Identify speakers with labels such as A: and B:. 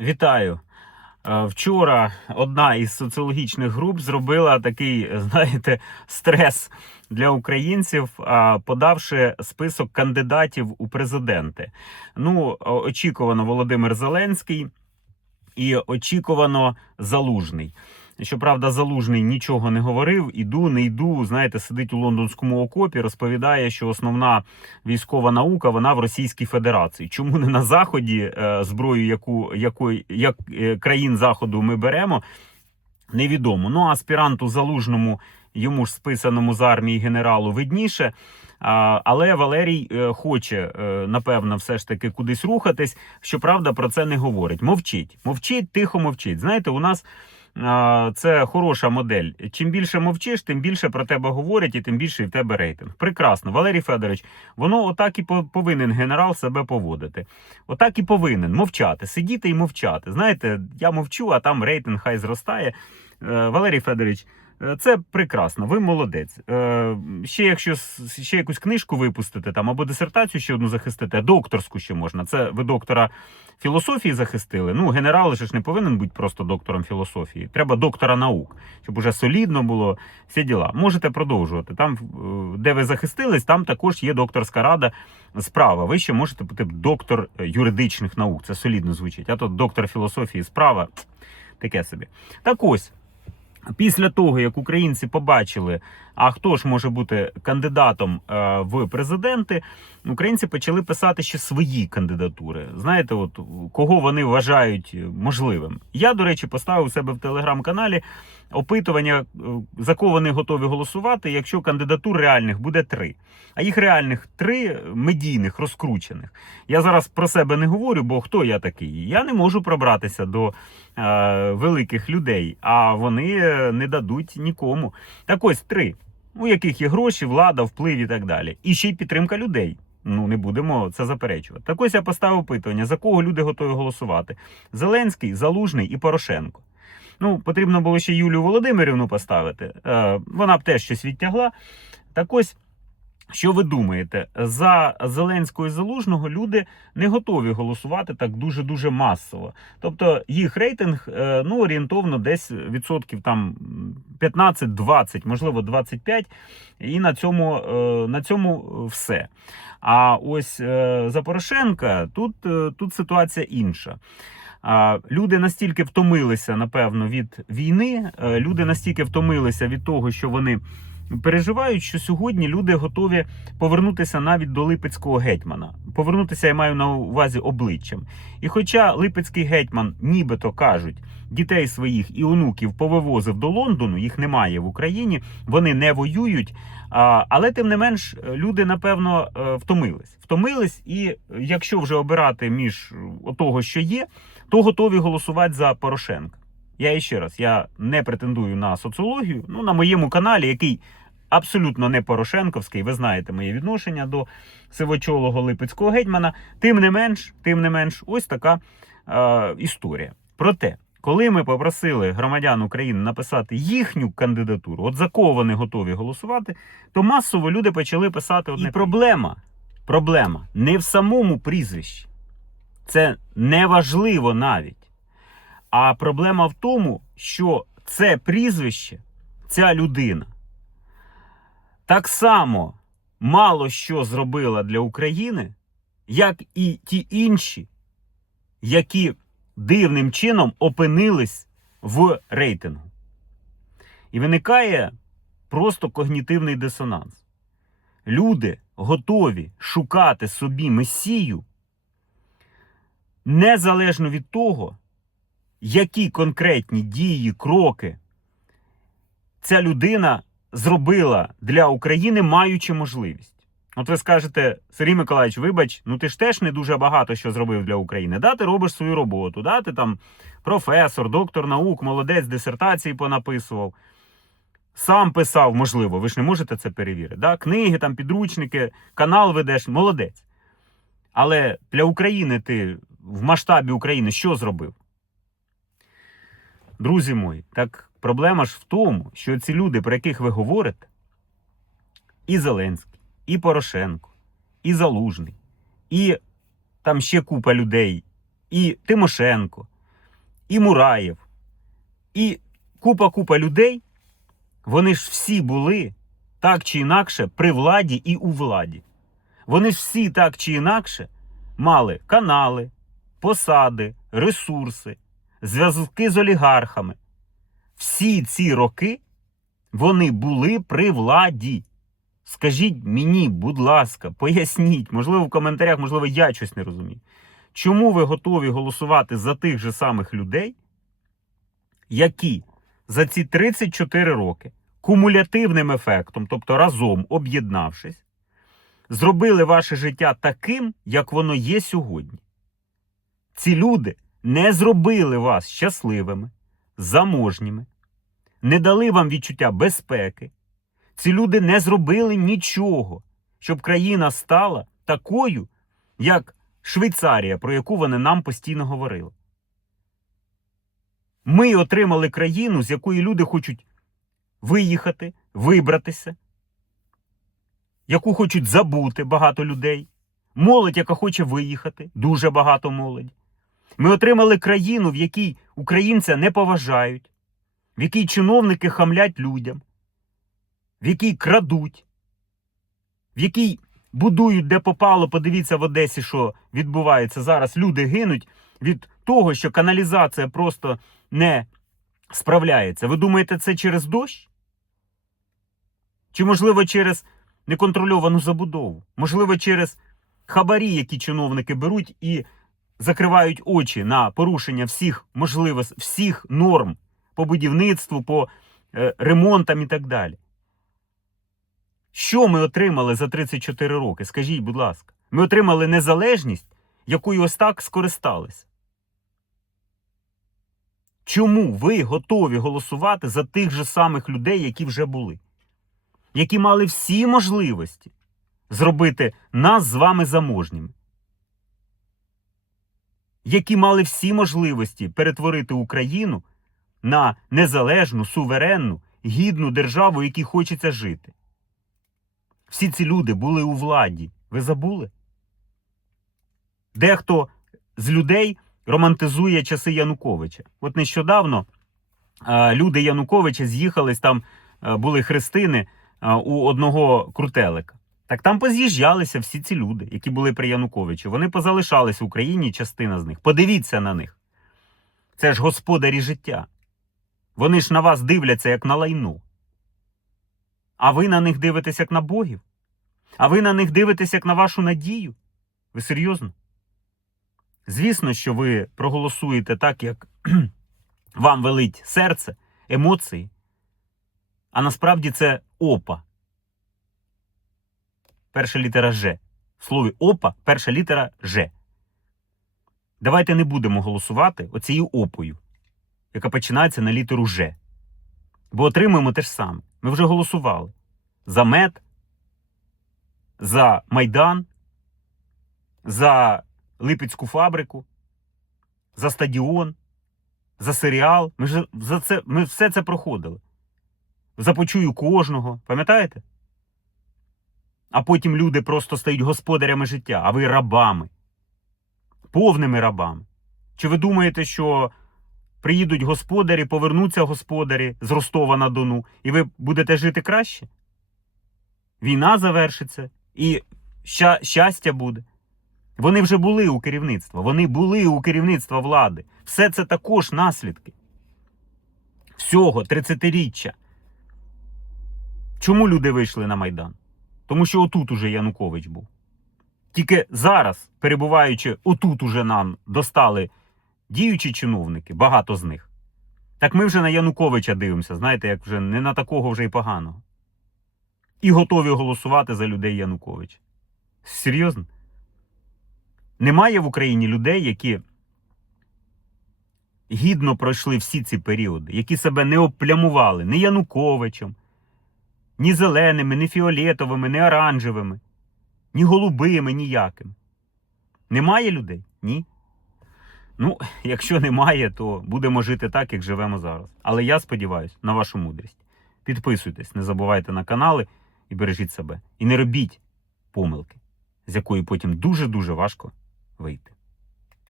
A: Вітаю. Е, Вчора одна із соціологічних груп зробила такий, знаєте, стрес для українців, подавши список кандидатів у президенти. Ну, очікувано Володимир Зеленський і очікувано Залужний. Щоправда, Залужний нічого не говорив, іду, не йду. Знаєте, сидить у лондонському окопі, розповідає, що основна військова наука вона в Російській Федерації. Чому не на заході е, зброю, яку якої як е, країн заходу ми беремо, невідомо. Ну аспіранту залужному, йому ж списаному з армії генералу, видніше. Але Валерій е, хоче, напевно, все ж таки кудись рухатись. Щоправда, про це не говорить. Мовчить, мовчить, тихо мовчить. Знаєте, у нас. Це хороша модель. Чим більше мовчиш, тим більше про тебе говорять, і тим більше в тебе рейтинг. Прекрасно, Валерій Федорович, воно отак і повинен генерал себе поводити. Отак і повинен мовчати, сидіти і мовчати. Знаєте, я мовчу, а там рейтинг хай зростає. Е, Валерій Федорович, це прекрасно, ви молодець. Е, Ще якщо ще якусь книжку випустите там або дисертацію ще одну захистите, докторську ще можна. Це ви доктора філософії захистили. Ну, генерал ж не повинен бути просто доктором філософії. Треба доктора наук, щоб уже солідно було всі діла. Можете продовжувати. Там, е, де ви захистились, там також є докторська рада справа. Ви ще можете бути доктор е, юридичних наук. Це солідно звучить. А то доктор філософії справа таке собі. Так ось. Після того, як українці побачили, а хто ж може бути кандидатом е, в президенти, українці почали писати ще свої кандидатури. Знаєте, от кого вони вважають можливим. Я, до речі, поставив у себе в телеграм-каналі опитування, е, за кого вони готові голосувати, якщо кандидатур реальних буде три. А їх реальних три медійних, розкручених. Я зараз про себе не говорю, бо хто я такий? Я не можу пробратися до е, великих людей, а вони е, не дадуть нікому. Так ось три, у яких є гроші, влада, вплив і так далі. І ще й підтримка людей. Ну, не будемо це заперечувати. Так ось я поставив опитування, за кого люди готові голосувати: Зеленський, Залужний і Порошенко. Ну, потрібно було ще Юлію Володимирівну поставити. Е, вона б теж щось відтягла. Так ось. Що ви думаєте, за Зеленського і Залужного люди не готові голосувати так дуже дуже масово. Тобто їх рейтинг е, ну орієнтовно десь відсотків там 15-20, можливо 25, і на цьому, е, на цьому все. А ось е, за Порошенка тут, тут ситуація інша. Люди настільки втомилися, напевно, від війни. Люди настільки втомилися від того, що вони переживають, що сьогодні люди готові повернутися навіть до липецького гетьмана. Повернутися я маю на увазі обличчям. І хоча липецький гетьман, нібито кажуть, дітей своїх і онуків повивозив до Лондону, їх немає в Україні, вони не воюють. Але тим не менш, люди напевно е, втомились. Втомились, і якщо вже обирати між того, що є, то готові голосувати за Порошенка. Я ще раз я не претендую на соціологію. Ну на моєму каналі, який абсолютно не Порошенковський, ви знаєте моє відношення до сивочолого липецького гетьмана. Тим не менш, тим не менш, ось така е, історія. Проте, коли ми попросили громадян України написати їхню кандидатуру, от за кого вони готові голосувати, то масово люди почали писати одне. І проблема, проблема не в самому прізвищі. Це не важливо навіть. А проблема в тому, що це прізвище, ця людина так само мало що зробила для України, як і ті інші, які дивним чином опинились в рейтингу. І виникає просто когнітивний дисонанс. Люди готові шукати собі месію незалежно від того, які конкретні дії, кроки ця людина зробила для України, маючи можливість. От ви скажете, Сергій Миколаївич, вибач, ну ти ж теж не дуже багато що зробив для України. Да, ти робиш свою роботу, да, ти там професор, доктор наук, молодець, дисертації понаписував. Сам писав, можливо, ви ж не можете це перевірити. Да? Книги, там, підручники, канал ведеш, молодець. Але для України ти в масштабі України що зробив? Друзі мої, так проблема ж в тому, що ці люди, про яких ви говорите, і Зеленський, і Порошенко, і Залужний, і там ще купа людей, і Тимошенко, і Мураєв, і купа-купа людей, вони ж всі були так чи інакше при владі і у владі. Вони ж всі так чи інакше мали канали, посади, ресурси, зв'язки з олігархами. Всі ці роки вони були при владі. Скажіть мені, будь ласка, поясніть, можливо, в коментарях, можливо, я щось не розумію. Чому ви готові голосувати за тих же самих людей, які за ці 34 роки кумулятивним ефектом, тобто разом об'єднавшись, зробили ваше життя таким, як воно є сьогодні? Ці люди не зробили вас щасливими, заможніми, не дали вам відчуття безпеки. Ці люди не зробили нічого, щоб країна стала такою, як Швейцарія, про яку вони нам постійно говорили. Ми отримали країну, з якої люди хочуть виїхати, вибратися, яку хочуть забути багато людей. Молодь, яка хоче виїхати, дуже багато молоді. Ми отримали країну, в якій українця не поважають, в якій чиновники хамлять людям, в якій крадуть, в якій будують де попало. Подивіться в Одесі, що відбувається зараз. Люди гинуть від того, що каналізація просто не справляється. Ви думаєте, це через дощ? Чи, можливо, через неконтрольовану забудову? Можливо, через хабарі, які чиновники беруть і закривають очі на порушення всіх можливостей, всіх норм по будівництву, по е, ремонтам і так далі. Що ми отримали за 34 роки? Скажіть, будь ласка, ми отримали незалежність, якою ось так скористалися. Чому ви готові голосувати за тих же самих людей, які вже були, які мали всі можливості зробити нас з вами заможніми? Які мали всі можливості перетворити Україну на незалежну, суверенну, гідну державу, в якій хочеться жити? Всі ці люди були у владі. Ви забули? Дехто з людей романтизує часи Януковича. От нещодавно е, люди Януковича з'їхались, там е, були хрестини е, у одного крутелика. Так там поз'їжджалися всі ці люди, які були при Януковичі. Вони позалишались в Україні, частина з них. Подивіться на них. Це ж господарі життя. Вони ж на вас дивляться як на лайно. А ви на них дивитесь як на богів? А ви на них дивитесь як на вашу надію? Ви серйозно? Звісно, що ви проголосуєте так, як вам велить серце, емоції. А насправді це опа. Перша літера Ж. В слові опа, перша літера Ж. Давайте не будемо голосувати оцією опою, яка починається на літеру Ж. Бо отримуємо те ж саме. Ми вже голосували за мед, за Майдан, за Липецьку фабрику, за стадіон, за серіал. Ми ж за це, ми все це проходили. За почую кожного, пам'ятаєте? А потім люди просто стають господарями життя, а ви рабами, повними рабами. Чи ви думаєте, що приїдуть господарі, повернуться господарі з Ростова на Дону, і ви будете жити краще? Війна завершиться і ща- щастя буде. Вони вже були у керівництва, вони були у керівництва влади. Все це також наслідки всього 30-річчя. Чому люди вийшли на Майдан? Тому що отут уже Янукович був. Тільки зараз, перебуваючи отут уже нам достали діючі чиновники, багато з них. Так ми вже на Януковича дивимося, знаєте, як вже не на такого вже й поганого. І готові голосувати за людей Януковича. Серйозно? Немає в Україні людей, які гідно пройшли всі ці періоди, які себе не оплямували ні Януковичем, ні зеленими, ні фіолетовими, ні оранжевими, ні голубими, ніякими. Немає людей? Ні. Ну, якщо немає, то будемо жити так, як живемо зараз. Але я сподіваюся на вашу мудрість. Підписуйтесь, не забувайте на канали і бережіть себе. І не робіть помилки, з якої потім дуже-дуже важко вийти.